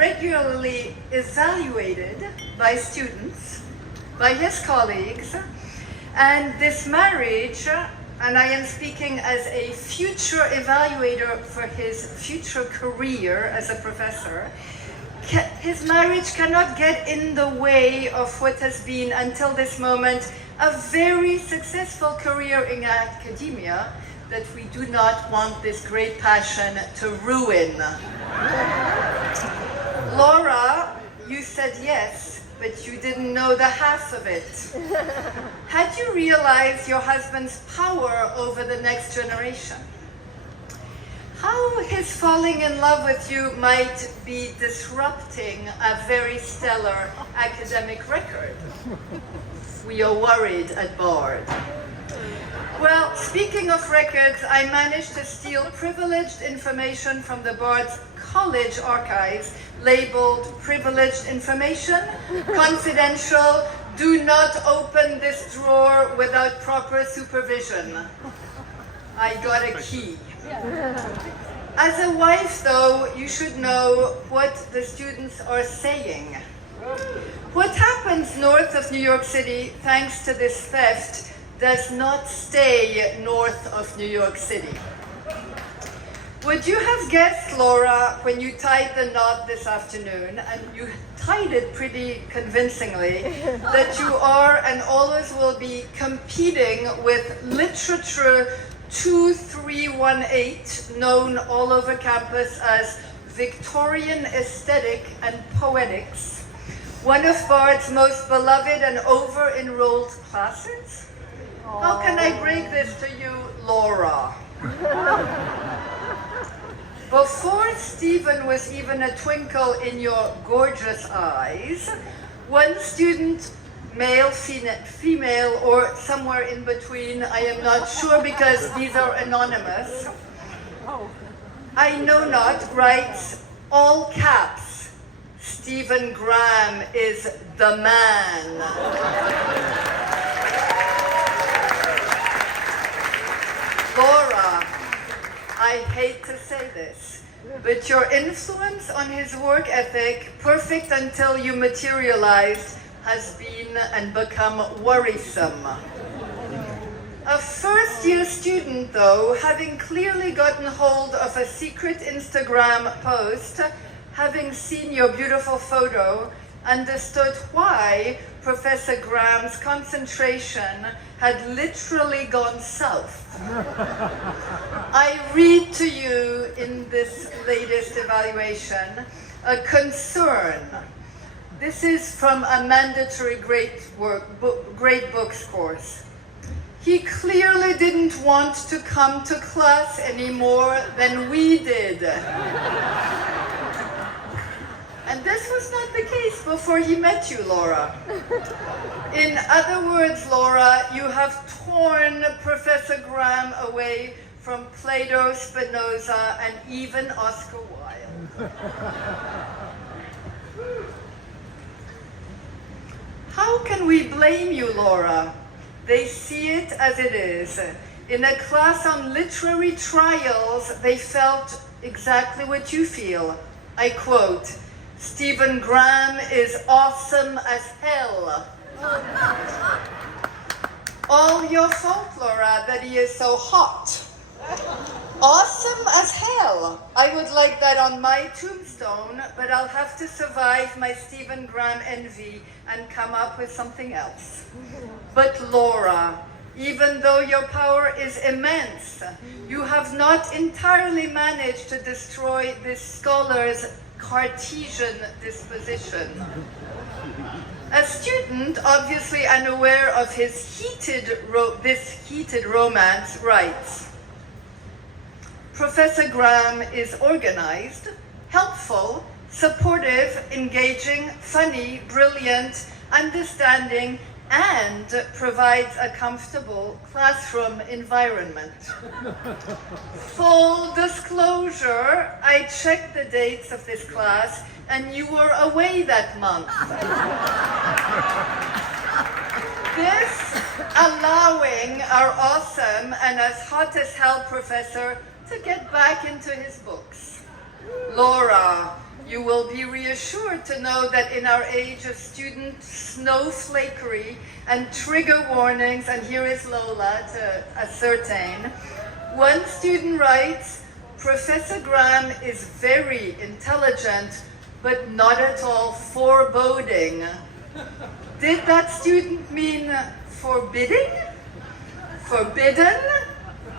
regularly evaluated by students, by his colleagues, and this marriage, and I am speaking as a future evaluator for his future career as a professor, his marriage cannot get in the way of what has been, until this moment, a very successful career in academia that we do not want this great passion to ruin. Laura, you said yes, but you didn't know the half of it. Had you realized your husband's power over the next generation? How his falling in love with you might be disrupting a very stellar academic record? We are worried at Bard. Well, speaking of records, I managed to steal privileged information from the Bard's college archives, labeled privileged information, confidential, do not open this drawer without proper supervision. I got a key. As a wife, though, you should know what the students are saying. What happens north of New York City, thanks to this theft, does not stay north of New York City. Would you have guessed, Laura, when you tied the knot this afternoon, and you tied it pretty convincingly, that you are and always will be competing with literature 2318, known all over campus as Victorian Aesthetic and Poetics, one of Bard's most beloved and over-enrolled classes? How can I break this to you, Laura? Before Stephen was even a twinkle in your gorgeous eyes, one student, male, female, or somewhere in between, I am not sure because these are anonymous, I know not, writes, all caps, Stephen Graham is the man. Laura, I hate to say this, but your influence on his work ethic, perfect until you materialized, has been and become worrisome. A first-year student, though, having clearly gotten hold of a secret Instagram post, having seen your beautiful photo, understood why Professor Graham's concentration had literally gone south. I read to you in this latest evaluation a concern. This is from a mandatory great books course. He clearly didn't want to come to class any more than we did. And this was not the case before he met you, Laura. In other words, Laura, you have torn Professor Graham away from Plato, Spinoza, and even Oscar Wilde. How can we blame you, Laura? They see it as it is. In a class on literary trials, they felt exactly what you feel. I quote, Stephen Graham is awesome as hell. All your fault, Laura, that he is so hot. Awesome as hell. I would like that on my tombstone, but I'll have to survive my Stephen Graham envy and come up with something else. But Laura, even though your power is immense, you have not entirely managed to destroy this scholar's Cartesian disposition. A student, obviously unaware of his this heated romance, writes, Professor Graham is organized, helpful, supportive, engaging, funny, brilliant, understanding, and provides a comfortable classroom environment. Full disclosure, I checked the dates of this class and you were away that month. This allowing our awesome and as hot as hell professor to get back into his books. Laura, You will be reassured to know that in our age of student snowflakery and trigger warnings, and here is Lola to ascertain, one student writes, Professor Graham is very intelligent, but not at all foreboding. Did that student mean forbidding? Forbidden?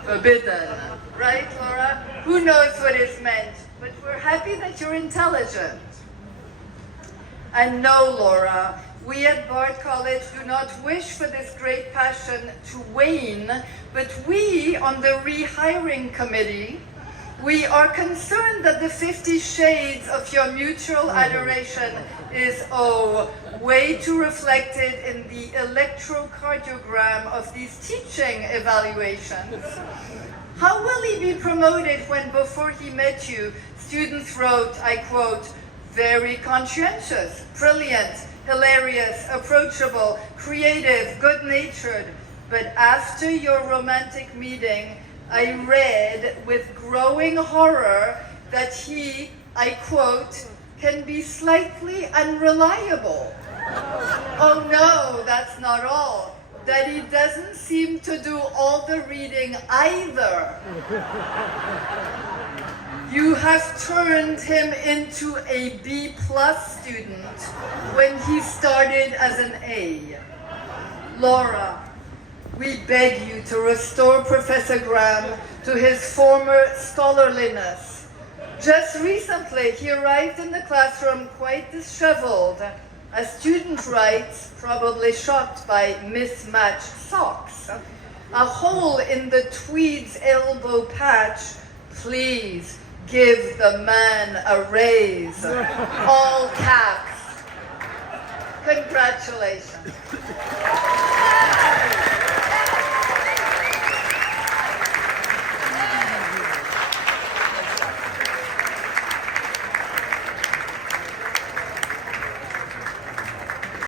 Forbidden. Right, Laura? Who knows what is meant? But we're happy that you're intelligent. And no, Laura, we at Bard College do not wish for this great passion to wane, but we on the rehiring committee, we are concerned that the 50 shades of your mutual adoration is, way too reflected in the electrocardiogram of these teaching evaluations. How will he be promoted when before he met you, students wrote, I quote, very conscientious, brilliant, hilarious, approachable, creative, good-natured, but after your romantic meeting, I read with growing horror that he, I quote, can be slightly unreliable. Oh no, that's not all. That he doesn't seem to do all the reading either. You have turned him into a B+ student when he started as an A. Laura, we beg you to restore Professor Graham to his former scholarliness. Just recently, he arrived in the classroom quite disheveled. A student writes, probably shocked by mismatched socks. A hole in the tweed's elbow patch. Please give the man a raise. All caps. Congratulations.